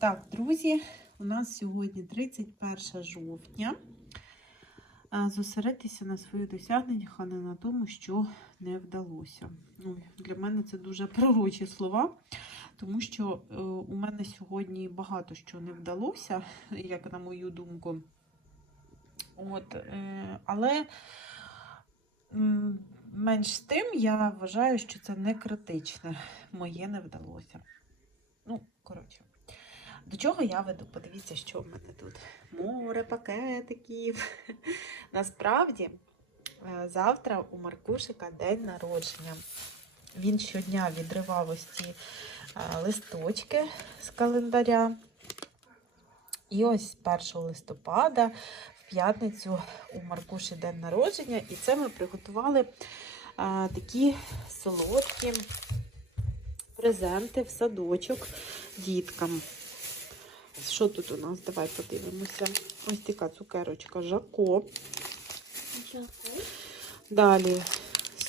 Так, друзі, у нас сьогодні 31 жовтня. Зосередитися на своїх досягненнях, а не на тому, що не вдалося. Ну, для мене це дуже пророчі слова, тому що е, у мене сьогодні багато що не вдалося, як на мою думку. От, е, але менш з тим, я вважаю, що це не критичне. Моє не вдалося. Ну, коротше. До чого я веду? Подивіться, що в мене тут. Море пакетиків. Насправді, е, завтра у Маркушика день народження. Він щодня відривав ось ці е, листочки з календаря. І ось 1 листопада, в п'ятницю, у Маркуші день народження. І це ми приготували а, такі солодкі презенти в садочок діткам. Що тут у нас? Давай подивимося. Ось така цукерочка Жако. Далі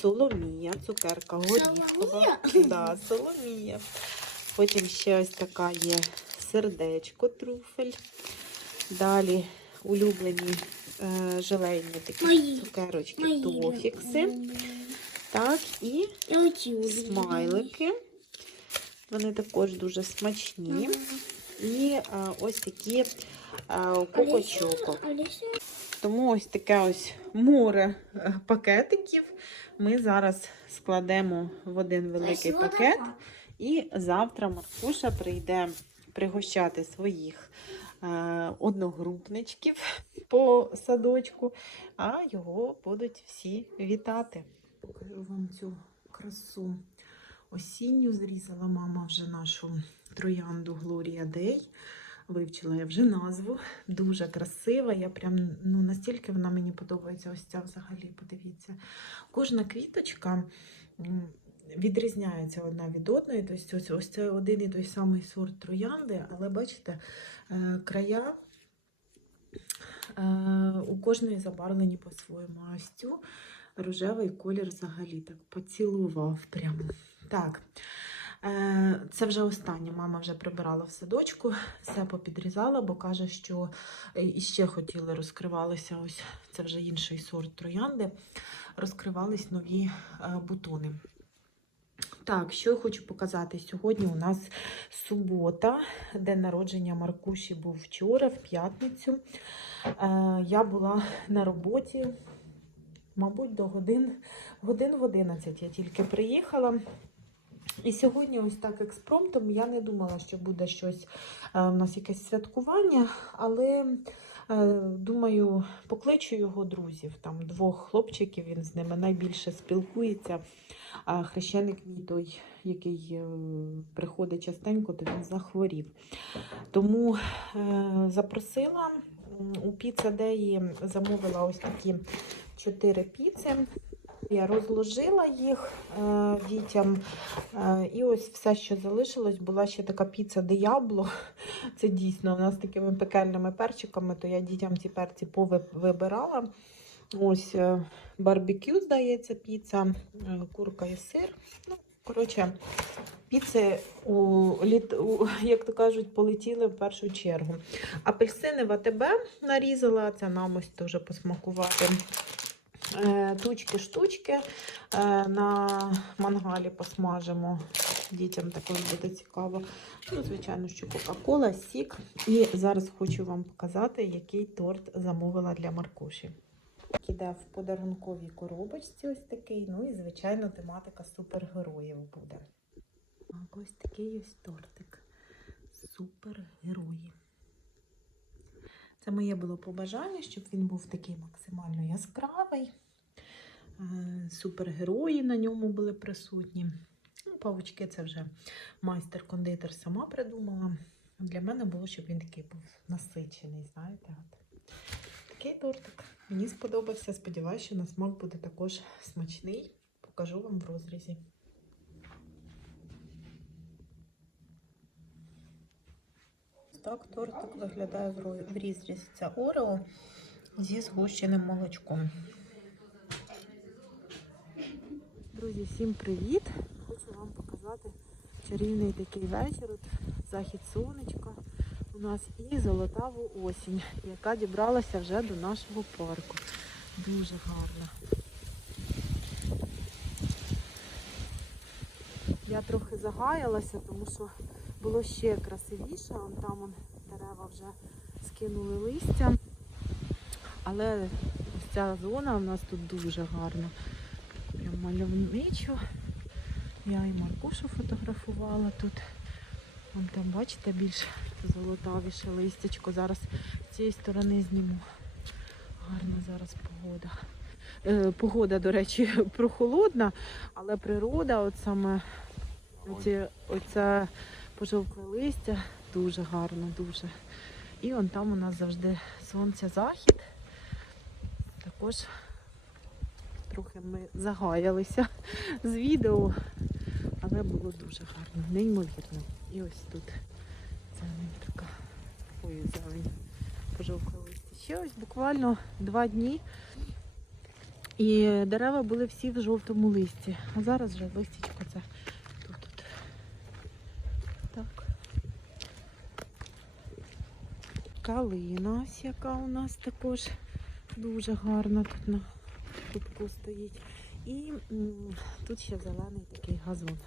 Соломія, цукерка горіхова. Соломія? Да, Соломія. Потім ще ось така є сердечко, труфель. Далі улюблені е, желейні такі Мої. цукерочки, Мої тофікси. Так, і смайлики. Вони також дуже смачні. І е, ось такі е. Тому ось таке ось море е, пакетиків. Ми зараз складемо в один великий пакет. І завтра Маркуша прийде пригощати своїх одногрупничків по садочку, а його будуть всі вітати. Покажу вам цю красу осінню. Зрізала мама вже нашу троянду Глорія Дей. Вивчила я вже назву. Дуже красива. Я прям ну настільки вона мені подобається. Ось ця взагалі, подивіться. Кожна квіточка відрізняється одна від одної. Тобто ось, ось це один і той самий сорт троянди, але бачите, е, края е, у кожної забарвлені по-своєму. Ось цю рожевий колір взагалі так поцілував прямо. Так. Е, Це вже останнє. Мама вже прибирала в садочку, все попідрізала, бо каже, що е, іще хотіли розкривалися. Ось це вже інший сорт троянди. Розкривались нові е, бутони. Так, що я хочу показати. Сьогодні у нас субота, день народження Маркуші був вчора, в п'ятницю. Я була на роботі, мабуть, до годин, годин в 11 я тільки приїхала. І сьогодні, ось так експромтом, я не думала, що буде щось е, у нас якесь святкування, але е, думаю, покличу його друзів. Там двох хлопчиків, він з ними найбільше спілкується. А хрещеник мій той, який е, приходить частенько, то він захворів. Тому е, запросила у піцедеї замовила ось такі чотири піци. Я розложила їх е, дітям. Е, і ось все, що залишилось, була ще така піца Діабло. Це дійсно у нас такими пекельними перчиками, то я дітям ці перці повибирала. Ось е, барбекю, здається, піца, е, курка і сир. Ну, коротше, піци, у, у, як то кажуть, полетіли в першу чергу. Апельсини в АТБ нарізала, це нам ось теж посмакувати. Е, Тучки-штучки е, на мангалі посмажимо. Дітям також буде цікаво. Ну, звичайно, що Кока-Кола, сік. І зараз хочу вам показати, який торт замовила для Маркуші. Іде в подарунковій коробочці ось такий. Ну і, звичайно, тематика супергероїв буде. Ось такий ось тортик. Супергерої. Це моє було побажання, щоб він був такий максимально яскравий. Е, Супергерої на ньому були присутні. Ну, павочки це вже майстер-кондитер сама придумала. Для мене було, щоб він такий був насичений, знаєте. От. Такий тортик. Мені сподобався. Сподіваюся, що на смак буде також смачний. Покажу вам в розрізі. Так, тортик виглядає в ро- в розрізі. Це Орео зі згущеним молочком. Друзі, всім привіт! Хочу вам показати чарівний такий вечір. От захід сонечка. у нас і золотаву осінь, яка дібралася вже до нашого парку. Дуже гарно. Я трохи загаялася, тому що було ще красивіше. Вон там он, дерева вже скинули листя. Але ось ця зона у нас тут дуже гарна. Мальовничо. Я і Маркушу фотографувала тут. Вон там, бачите, більш золотавіше листячко. Зараз з цієї сторони зніму. Гарна зараз погода. Е, погода, до речі, прохолодна, але природа, от саме оці, оце пожовкле листя, дуже гарно, дуже. І вон там у нас завжди сонце захід. Також трохи ми загаялися з відео, але було дуже гарно, неймовірно. І ось тут зелень така. Ой, зелень. Пожовкле листя. Ще ось буквально два дні. І дерева були всі в жовтому листі. А зараз вже листячко це тут. тут. Калина яка у нас також дуже гарна тут на кутку стоїть. І тут ще зелений такий газон.